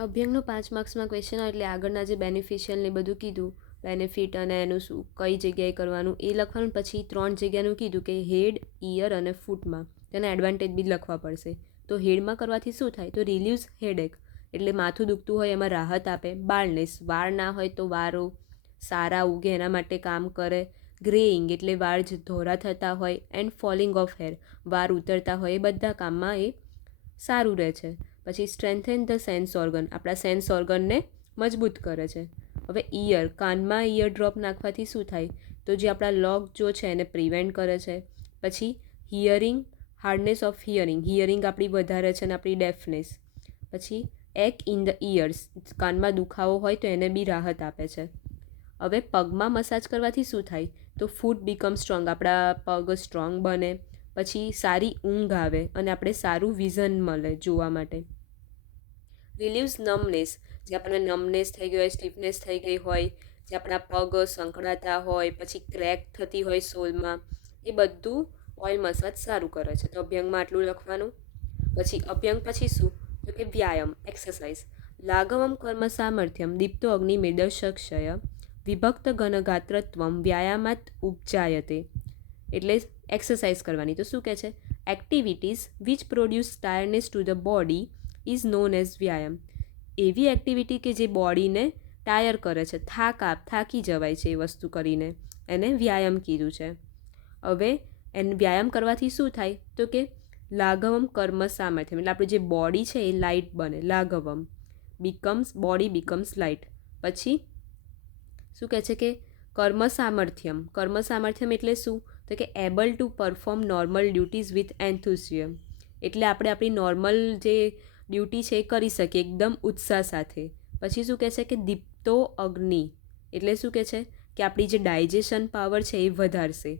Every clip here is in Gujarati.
અભ્યંગનો 5 માર્ક્સમાં ક્વેશ્ચન હોય એટલે આગળના જે બેનિફિશિયલ ને બધું કીધું, બેનિફિટ અને એનું શું કઈ જગ્યાએ કરવાનું એ લખવાનું. પછી 3 જગ્યાનું કીધું કે હેડ, ઇયર અને ફૂટમાં તેના એડવાન્ટેજ બી લખવા પડશે. તો હેડમાં કરવાથી શું થાય, તો રિલીવ્સ હેડેક એટલે માથું દુખતું હોય એમાં રાહત આપે. બાળનેસ, વાળ ના હોય તો વારો સારા ઉગે એના માટે કામ કરે. ગ્રેઇંગ એટલે વાળ ધોરા થતા હોય. એન્ડ ફોલિંગ ઓફ હેર, વાળ ઉતરતા હોય, એ બધા કામમાં એ સારું રહે છે. પછી સ્ટ્રેન્થન ધ સેન્સ ઓર્ગન, આપણા સેન્સ ઓર્ગનને મજબૂત કરે છે. હવે ઇયર, કાનમાં ઇયર ડ્રોપ નાખવાથી શું થાય, તો જે આપણા લોક જો છે એને પ્રિવેન્ટ કરે છે. પછી hearing, hardness of hearing, hearing આપણી વધારે છે અને આપણી ડેફનેસ. પછી એક ઇન ધ ઇયર્સ, કાનમાં દુખાવો હોય તો એને બી રાહત આપે છે. હવે પગમાં મસાજ કરવાથી શું થાય, તો ફૂટ બીકમ સ્ટ્રોંગ, આપણા પગ સ્ટ્રોંગ બને. પછી સારી ઊંઘ આવે અને આપણે સારું વિઝન મળે જોવા માટે. રિલીવ્સ નમનેસ, જે આપણને નમનેસ થઈ ગઈ હોય, સ્ટીફનેસ થઈ ગઈ હોય, જે આપણા પગ સંકળાતા હોય, પછી ક્રેક થતી હોય સોલમાં, એ બધું ઓઇલ મસાજ સારું કરે છે. તો અભ્યંગમાં આટલું લખવાનું. પછી અભ્યંગ પછી શું, તો કે વ્યાયામ, એક્સરસાઇઝ. લાઘવમ કર્મ સામર્થ્યમ દીપ્તો અગ્નિ મેદર્શક્ષય વિભક્ત ઘનગાત્રત્વમ વ્યાયામાત ઉપજાયતે. એટલે એક્સરસાઇઝ કરવાની. તો શું કહે છે, activities which produce tiredness to the body is known as વ્યાયામ. એવી એક્ટિવિટી કે જે બોડીને ટાયર કરે છે, થાકી જવાય છે એ વસ્તુ કરીને, એને વ્યાયામ કીધું છે. હવે એને વ્યાયામ કરવાથી શું થાય, તો કે લાઘવમ કર્મ સામર્થ્યમ, એટલે આપણું જે બોડી છે એ લાઇટ બને. લાઘવમ બોડી બીકમ્સ લાઇટ. પછી શું કહે છે કે કર્મ સામર્થ્યમ એટલે શું, તો કે able to perform normal duties with enthusiasm. એટલે આપણે આપણી નોર્મલ જે ડ્યુટી છે એ કરી શકીએ એકદમ ઉત્સાહ સાથે. પછી શું કહે છે કે દીપ્તો અગ્નિ, એટલે શું કહે છે કે આપણી જે ડાયજેશન પાવર છે એ વધારશે.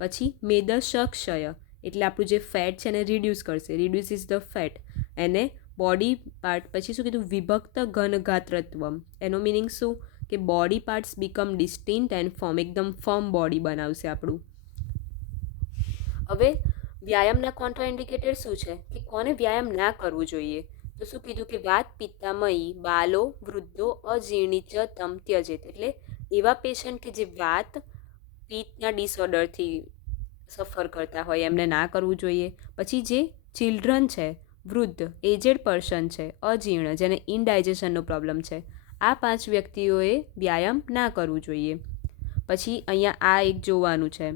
પછી મેદશક્ષય, એટલે આપણું જે ફેટ છે એને રિડ્યુસ કરશે. રિડ્યુસ ઇઝ ધ ફેટ, એને બોડી પાર્ટ. પછી શું કીધું, વિભક્ત ઘનગાત્રત્વમ, એનો મિનિંગ શું, કે body parts become distinct and form, એકદમ ફર્મ બોડી બનાવશે આપણું. હવે વ્યાયામના કોન્ટ્રા ઇન્ડિકેટર શું છે, કે કોને વ્યાયામ ના કરવું જોઈએ, તો શું કીધું કે વાત પિત્તામયી બાલો વૃદ્ધો અજીર્ણિચ તમ ત્યજેત. એટલે એવા પેશન્ટ કે જે વાત પિત્તના ડિસઓર્ડરથી સફર કરતા હોય એમને ના કરવું જોઈએ. પછી જે ચિલ્ડ્રન છે, વૃદ્ધ એજેડ પર્સન છે, અજીર્ણ જેને ઇનડાયજેશનનો પ્રોબ્લેમ છે, આ 5 વ્યક્તિઓએ વ્યાયામ ના કરવું જોઈએ. પછી અહીંયા આ એક જોવાનું છે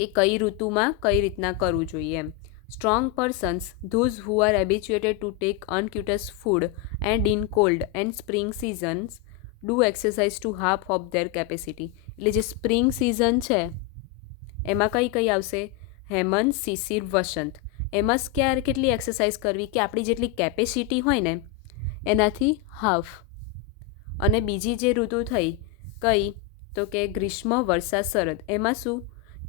કે કઈ ઋતુમાં કઈ રીતના કરવું જોઈએ એમ. Strong persons, those who are habituated to take unctuous food and in cold and spring seasons do exercise to half of their capacity. એટલે જે સ્પ્રિંગ સિઝન છે એમાં કઈ આવશે, હેમંત, શિશિર, વસંત. એમાં ક્યારે કેટલી એક્સરસાઇઝ કરવી, કે આપણી જેટલી કેપેસિટી હોય ને એનાથી હાફ. અને બીજી જે ઋતુ થઈ કઈ, તો કે ગ્રીષ્મ, વર્ષા, શરદ. એમાં શું,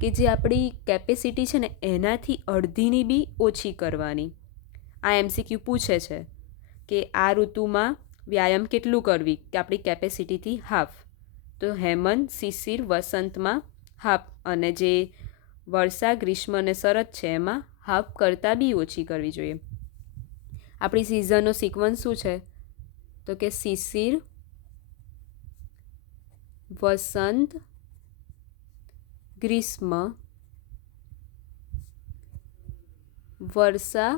કે જે આપણી કેપેસિટી છે ને એનાથી અડધીની બી ઓછી કરવાની. આ એમસીક્યુ પૂછે છે કે આ ઋતુમાં વ્યાયામ કેટલું કરવી, કે આપણી કેપેસિટીથી હાફ. તો હેમંત, શિશિર, વસંતમાં હાફ, અને જે વર્ષા, ગ્રીષ્મ અને શરદ છે એમાં હાફ કરતાં બી ઓછી કરવી જોઈએ. આપણી સિઝનનો સિક્વન્સ શું છે, તો કે શિશિર, વસંત, ગ્રીષ્મ, વર્ષા,